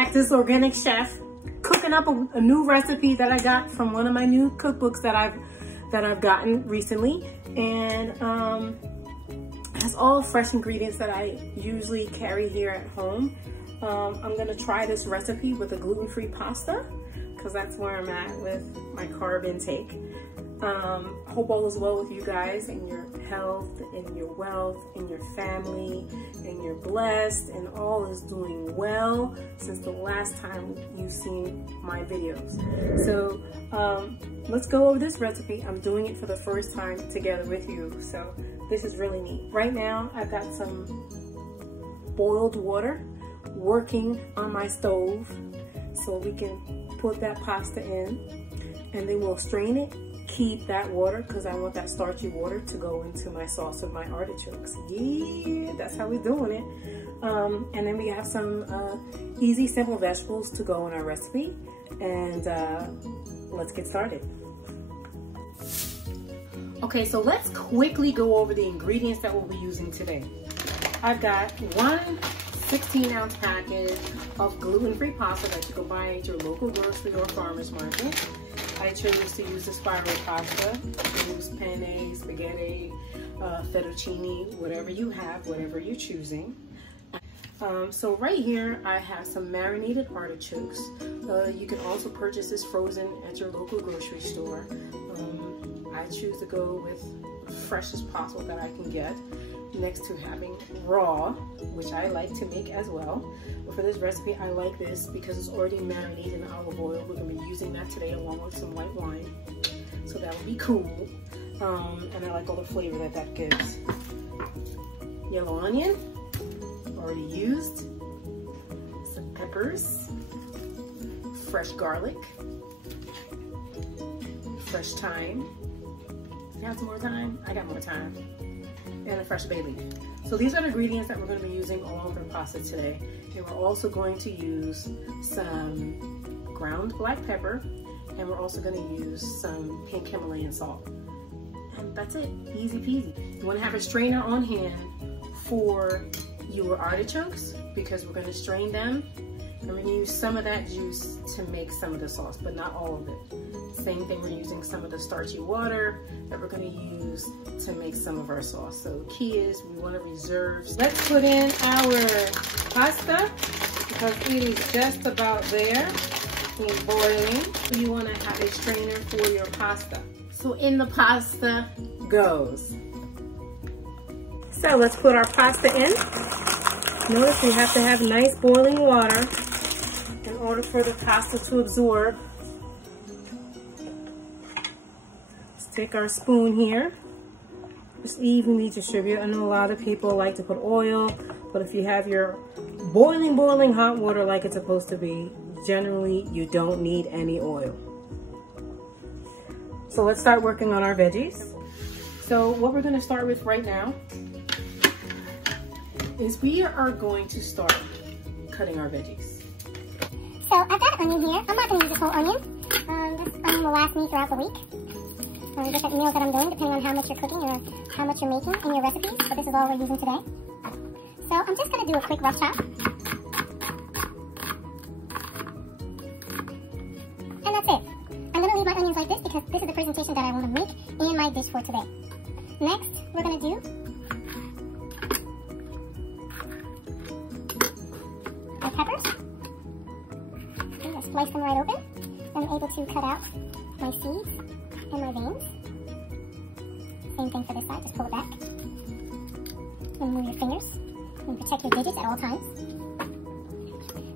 back. This organic chef cooking up a new recipe that I got from one of my new cookbooks that I've gotten recently, and it has all fresh ingredients that I usually carry here at home. I'm gonna try this recipe with a gluten-free pasta because that's where I'm at with my carb intake. Hope all is well with you guys and your health and your wealth and your family, and you're blessed and all is doing well since the last time you've seen my videos. So let's go over this recipe. I'm doing it for the first time together with you, so this is really neat. Right now I've got some boiled water working on my stove so we can put that pasta in, and then we'll strain it. Keep that water because I want that starchy water to go into my sauce of my artichokes. Yeah, that's how we're doing it. And then we have some easy, simple vegetables to go in our recipe. And let's get started. Okay, so let's quickly go over the ingredients that we'll be using today. I've got one 16-ounce package of gluten-free pasta that you can buy at your local grocery or farmer's market. I chose to use the spiral pasta. You can use penne, spaghetti, fettuccine, whatever you have, whatever you're choosing. So right here, I have some marinated artichokes. You can also purchase this frozen at your local grocery store. I choose to go with the freshest possible that I can get, next to having raw, which I like to make as well. But for this recipe, I like this because it's already marinated in olive oil. We're gonna be using that today along with some white wine. So that will be cool. And I like all the flavor that that gives. Yellow onion, already used. Some peppers, fresh garlic, fresh thyme. You have some more thyme? I got more thyme. And a fresh bay leaf. So these are the ingredients that we're going to be using along with our pasta today. And we're also going to use some ground black pepper, and we're also going to use some pink Himalayan salt. And that's it, easy peasy. You want to have a strainer on hand for your artichokes because we're going to strain them. And we're going to use some of that juice to make some of the sauce, but not all of it. Same thing, we're using some of the starchy water that we're going to use to make some of our sauce. So key is we want to reserve. Let's put in our pasta because it is just about there in boiling. So you want to have a strainer for your pasta. So in the pasta goes. So let's put our pasta in. Notice we have to have nice boiling water in order for the pasta to absorb. Let's take our spoon here. Just evenly distribute. I know a lot of people like to put oil, but if you have your boiling hot water like it's supposed to be, generally you don't need any oil. So let's start working on our veggies. So what we're going to start with right now is we are going to start cutting our veggies. So I've got an onion here. I'm not going to use this whole onion. This onion will last me throughout the week. Different meals that I'm doing depending on how much you're cooking or how much you're making in your recipes. But this is all we're using today. So I'm just going to do a quick rough chop. And that's it. I'm going to leave my onions like this because this is the presentation that I want to make in my dish for today. Next, we're going to do my peppers. I'm going to slice them right open. I'm able to cut out my seeds and my veins. Same thing for this side, just pull it back. And move your fingers and protect your digits at all times.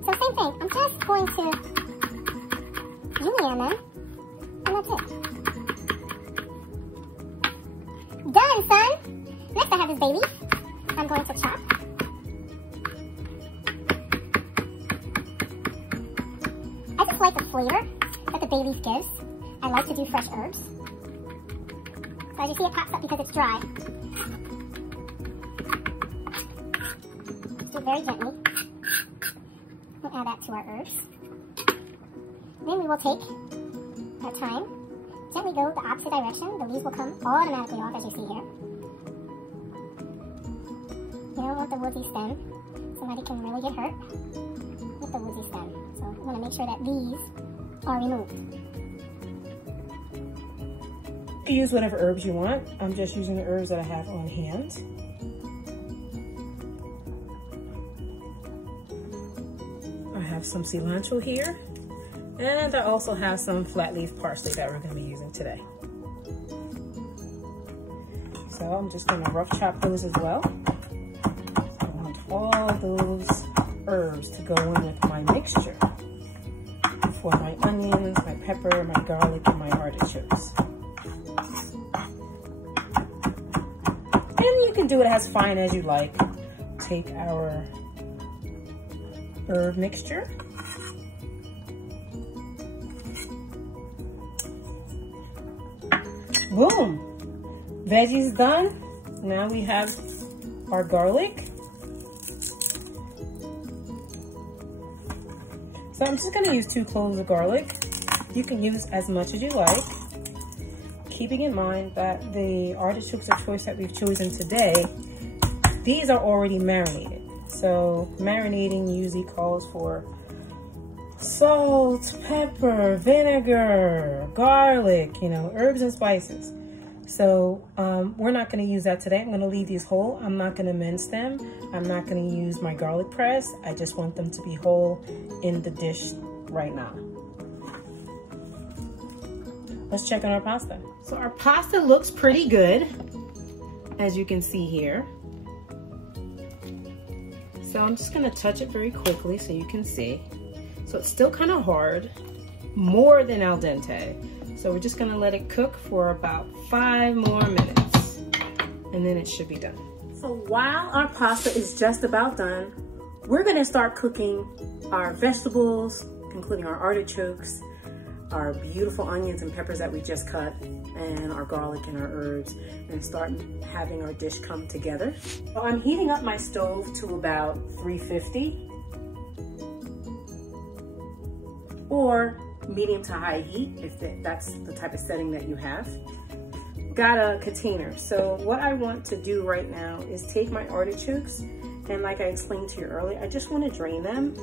So same thing, I'm just going to julienne them, and that's it. Done, son! Next I have this bay leaf. I'm going to chop. I just like the flavor that the bay leaf gives. I like to do fresh herbs. So as you see, it pops up because it's dry. Let's do it very gently. We'll add that to our herbs. Then we will take our thyme, gently go the opposite direction. The leaves will come automatically off, as you see here. You don't want the woodsy stem. Somebody can really get hurt with the woodsy stem. So I'm going to make sure that these are removed. You can use whatever herbs you want. I'm just using the herbs that I have on hand. I have some cilantro here, and I also have some flat leaf parsley that we're going to be using today. So I'm just going to rough chop those as well. So I want all those herbs to go in with my mixture for my onions, my pepper, my garlic, and my artichokes. And you can do it as fine as you like. Take our herb mixture. Boom! Veggies done. Now we have our garlic. So I'm just going to use 2 cloves of garlic. You can use as much as you like, keeping in mind that the artichokes of choice that we've chosen today, these are already marinated. So marinating usually calls for salt, pepper, vinegar, garlic, you know, herbs and spices. So we're not going to use that today. I'm going to leave these whole. I'm not going to mince them. I'm not going to use my garlic press. I just want them to be whole in the dish right now. Let's check on our pasta. So our pasta looks pretty good, as you can see here. So I'm just going to touch it very quickly so you can see. So it's still kind of hard, more than al dente. So we're just gonna let it cook for about 5 more minutes, and then it should be done. So while our pasta is just about done, we're gonna start cooking our vegetables, including our artichokes, our beautiful onions and peppers that we just cut, and our garlic and our herbs, and start having our dish come together. So I'm heating up my stove to about 350 or medium to high heat, if that's the type of setting that you have. Got a container. So what I want to do right now is take my artichokes, and like I explained to you earlier, I just want to drain them.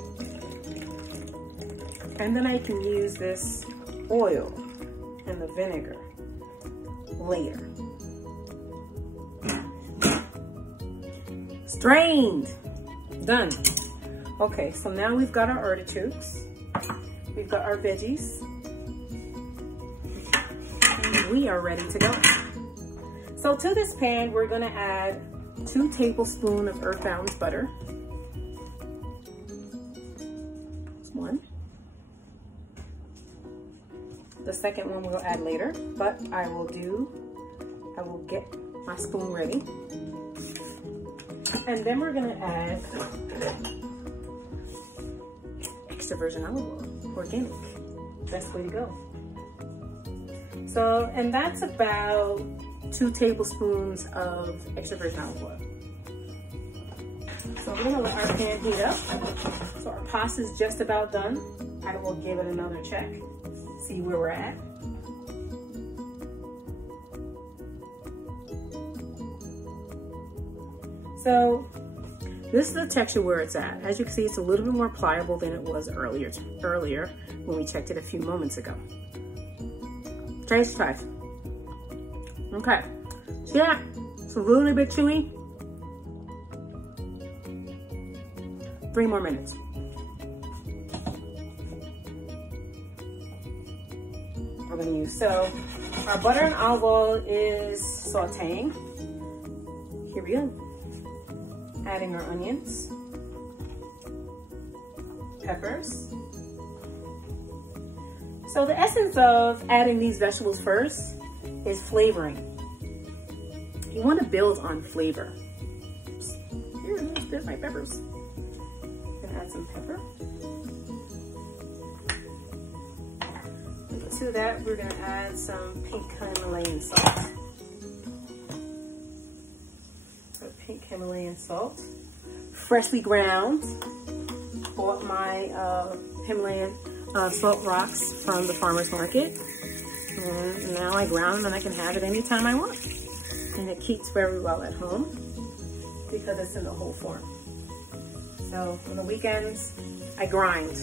And then I can use this oil and the vinegar later. Strained. Done. Okay, so now we've got our artichokes. We've got our veggies, and we are ready to go. So to this pan, we're gonna add 2 tablespoons of Earth Balance butter. That's 1. The second one we'll add later, but I will get my spoon ready. And then we're gonna add extra virgin olive oil. Organic, best way to go. So, and that's about 2 tablespoons of extra virgin olive oil. So we're gonna let our pan heat up. So our pasta is just about done. I will give it another check, see where we're at. So this is the texture where it's at. As you can see, it's a little bit more pliable than it was earlier when we checked it a few moments ago. Taste test. Okay. See that? It's a little bit chewy. 3 more minutes. We're gonna use, so our butter and olive oil is sauteing. Here we go. Adding our onions, peppers. So the essence of adding these vegetables first is flavoring. You want to build on flavor. Here, there's my peppers. Gonna add some pepper. And to that, we're gonna add some pink Himalayan salt. Pink Himalayan salt, freshly ground. Bought my Himalayan salt rocks from the farmer's market, and now I ground them and I can have it anytime I want, and it keeps very well at home because it's in the whole form. So on the weekends, I grind.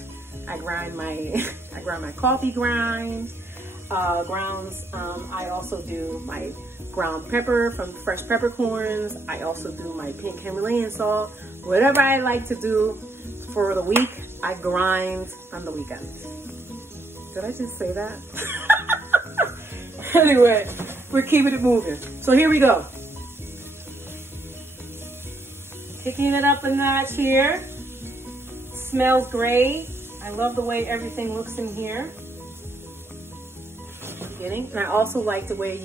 I grind my coffee grounds. I also do my ground pepper from fresh peppercorns. I also do my pink Himalayan salt. Whatever I like to do for the week, I grind on the weekends. Did I just say that? Anyway, we're keeping it moving. So here we go. Picking it up a notch here. Smells great. I love the way everything looks in here. And I also like the way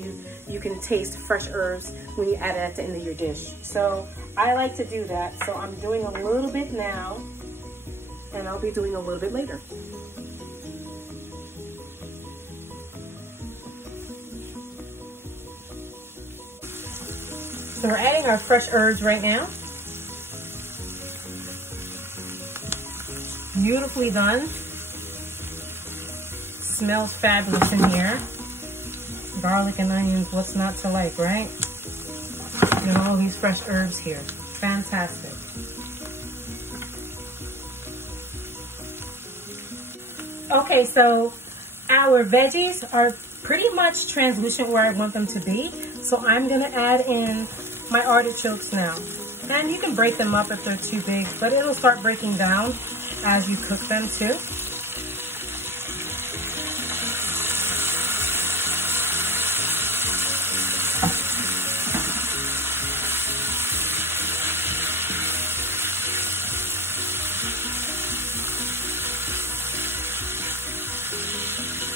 you can taste fresh herbs when you add it at the end of your dish. So I like to do that. So I'm doing a little bit now, and I'll be doing a little bit later. So we're adding our fresh herbs right now. Beautifully done. Smells fabulous in here. Garlic and onions, what's not to like, right? And all these fresh herbs here. Fantastic. Okay, so our veggies are pretty much translucent where I want them to be. So I'm gonna add in my artichokes now. And you can break them up if they're too big, but it'll start breaking down as you cook them too.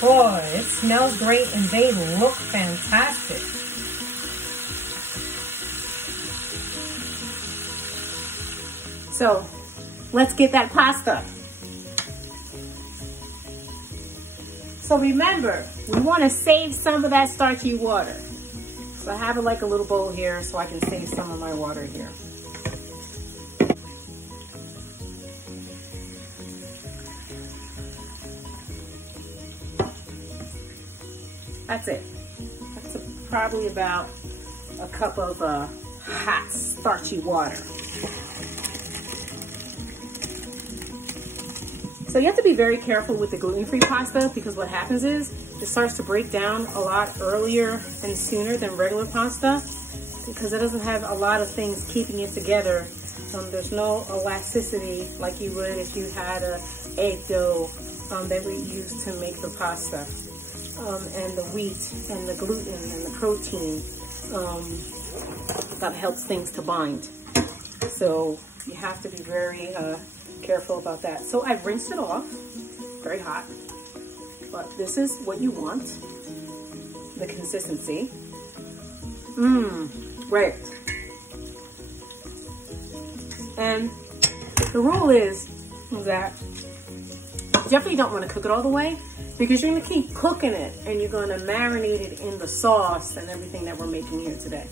Boy, it smells great and they look fantastic. So let's get that pasta. So remember, we want to save some of that starchy water. So I have it like a little bowl here so I can save some of my water here. That's it. That's probably about a cup of hot starchy water. So you have to be very careful with the gluten-free pasta because what happens is it starts to break down a lot earlier and sooner than regular pasta because it doesn't have a lot of things keeping it together. There's no elasticity like you would if you had an egg dough that we use to make the pasta. And the wheat and the gluten and the protein that helps things to bind. So you have to be very careful about that. So I've rinsed it off, very hot, but this is what you want, the consistency. Right. And the rule is that you definitely don't want to cook it all the way because you're going to keep cooking it and you're going to marinate it in the sauce and everything that we're making here today.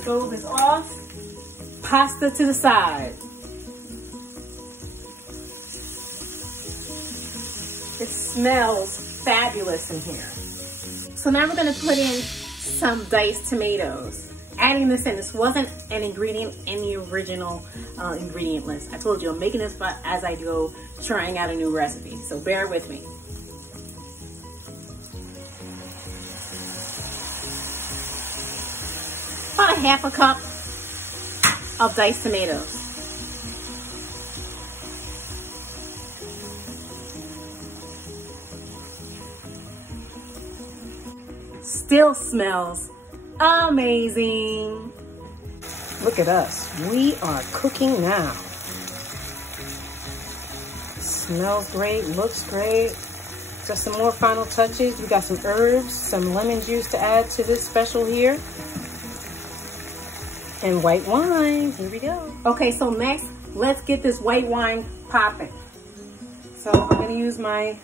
Stove is off. Pasta to the side. It smells fabulous in here. So now we're going to put in some diced tomatoes. Adding this in, this wasn't an ingredient in the original ingredient list. I told you I'm making this as I go trying out a new recipe, so bear with me. About a half a cup of diced tomatoes. Still smells amazing. Look at us. We are cooking now. Smells great, looks great. Just some more final touches. We got some herbs, some lemon juice to add to this special here. And white wine. Here we go. Okay, so next, let's get this white wine popping. So I'm going to use my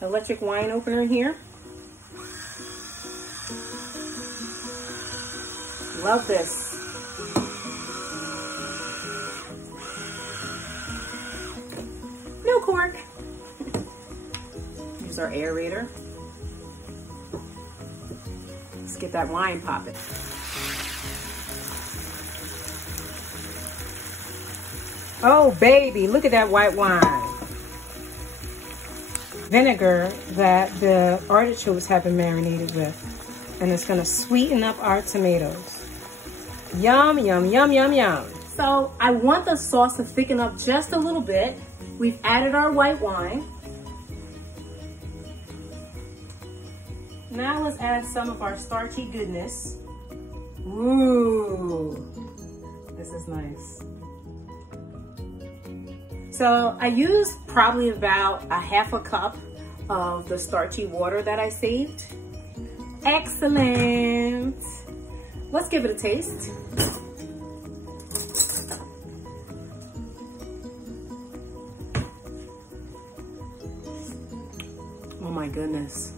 electric wine opener here. Love this. No cork. Use our aerator. Let's get that wine popping. Oh, baby, look at that white wine. Vinegar that the artichokes have been marinated with. And it's gonna sweeten up our tomatoes. Yum, yum, yum, yum, yum. So I want the sauce to thicken up just a little bit. We've added our white wine. Now let's add some of our starchy goodness. Ooh, this is nice. So I used probably about a half a cup of the starchy water that I saved. Excellent. Let's give it a taste. Oh my goodness.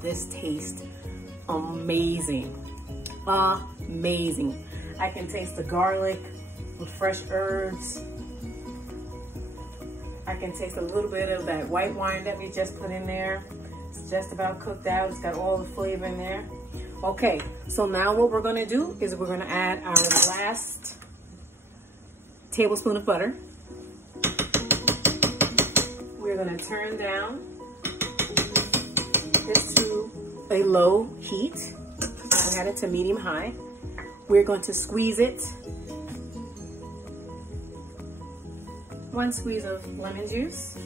This tastes amazing. Amazing. I can taste the garlic with fresh herbs. I can taste a little bit of that white wine that we just put in there. It's just about cooked out. It's got all the flavor in there. Okay, so now what we're gonna do is we're gonna add our last tablespoon of butter. We're gonna turn down this to a low heat. I had it to medium high. We're going to squeeze it. 1 squeeze of lemon juice.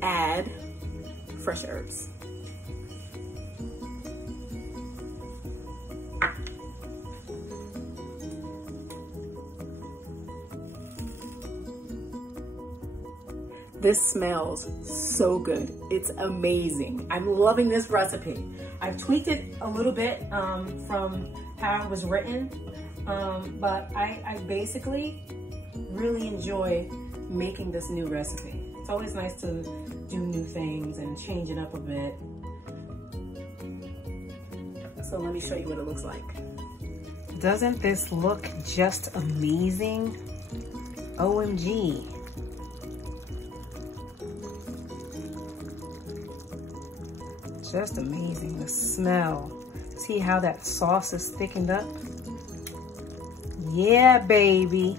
Add fresh herbs. This smells so good. It's amazing. I'm loving this recipe. I've tweaked it a little bit from how it was written, but I basically really enjoy making this new recipe. It's always nice to do new things and change it up a bit. So let me show you what it looks like. Doesn't this look just amazing? OMG. Just amazing, the smell. See how that sauce is thickened up? Yeah, baby.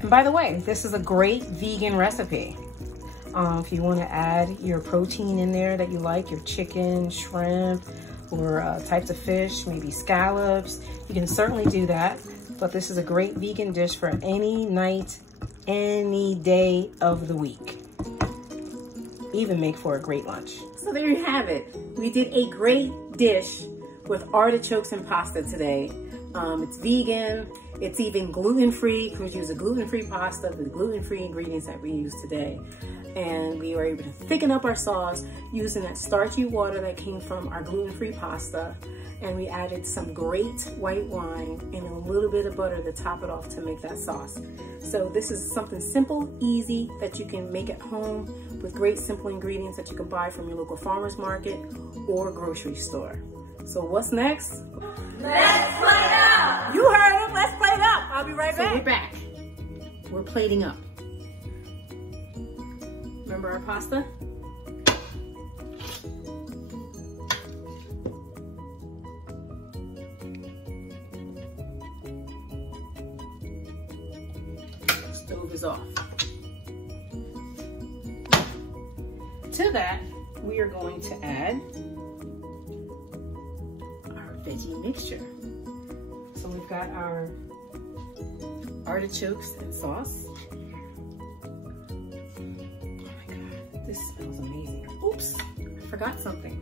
And by the way, this is a great vegan recipe. If you want to add your protein in there that you like, your chicken, shrimp, or types of fish, maybe scallops, you can certainly do that. But this is a great vegan dish for any night, any day of the week. Even make for a great lunch. So there you have it. We did a great dish with artichokes and pasta today. It's vegan, it's even gluten-free, because we use a gluten-free pasta with the gluten-free ingredients that we use today. And we were able to thicken up our sauce using that starchy water that came from our gluten-free pasta. And we added some great white wine and a little bit of butter to top it off to make that sauce. So this is something simple, easy, that you can make at home with great simple ingredients that you can buy from your local farmer's market or grocery store. So what's next? Let's plate up! You heard him, let's plate up. I'll be right back. So we're back. We're plating up. Remember our pasta? Stove is off. To that, we are going to add our veggie mixture. So we've got our artichokes and sauce. This smells amazing. Oops, I forgot something.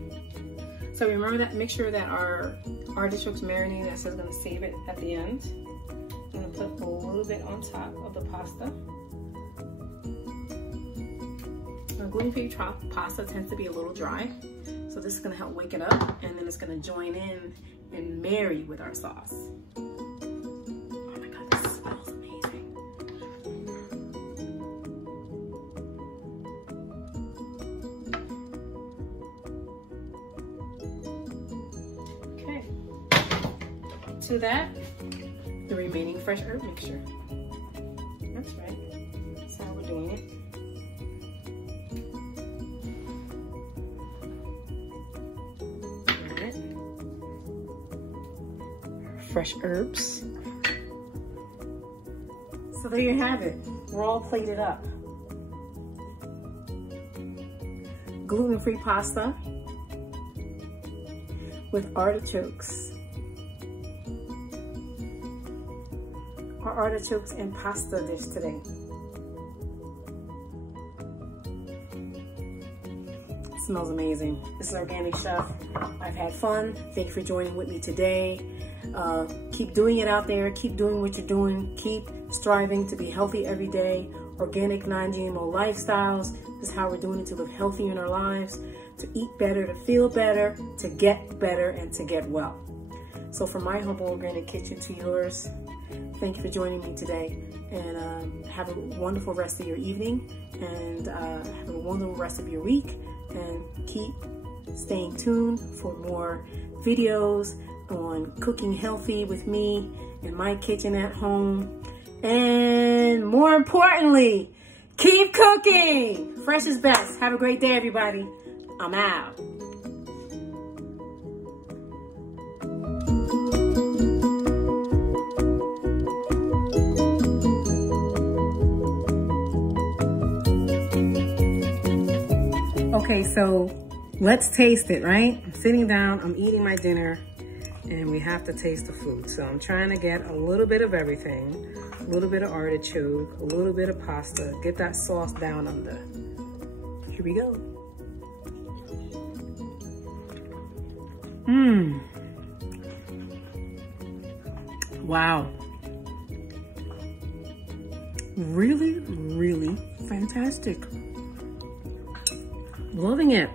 So remember that, make sure that our artichokes marinated. That says gonna save it at the end. I'm gonna put a little bit on top of the pasta. Our gluten-free pasta tends to be a little dry. So this is gonna help wake it up, and then it's gonna join in and marry with our sauce. Oh my God, this smells amazing. Okay, to that, the remaining fresh herb mixture. That's right, that's how we're doing it. All fresh herbs. So there you have it. We're all plated up. Gluten-free pasta with artichokes. Our artichokes and pasta dish today. It smells amazing. This is Organic Chef. I've had fun. Thank you for joining with me today. Keep doing it out there. Keep doing what you're doing. Keep striving to be healthy every day. Organic, non-GMO lifestyles. This is how we're doing it to live healthier in our lives, to eat better, to feel better, to get better, and to get well. So from my humble organic kitchen to yours, thank you for joining me today, and have a wonderful rest of your evening, and have a wonderful rest of your week, and keep staying tuned for more videos on cooking healthy with me in my kitchen at home. And more importantly, keep cooking. Fresh is best. Have a great day, everybody. I'm out. Okay, so let's taste it, right? I'm sitting down, I'm eating my dinner, and we have to taste the food. So I'm trying to get a little bit of everything, a little bit of artichoke, a little bit of pasta, get that sauce down under. Here we go. Wow. Really, really fantastic. Loving it.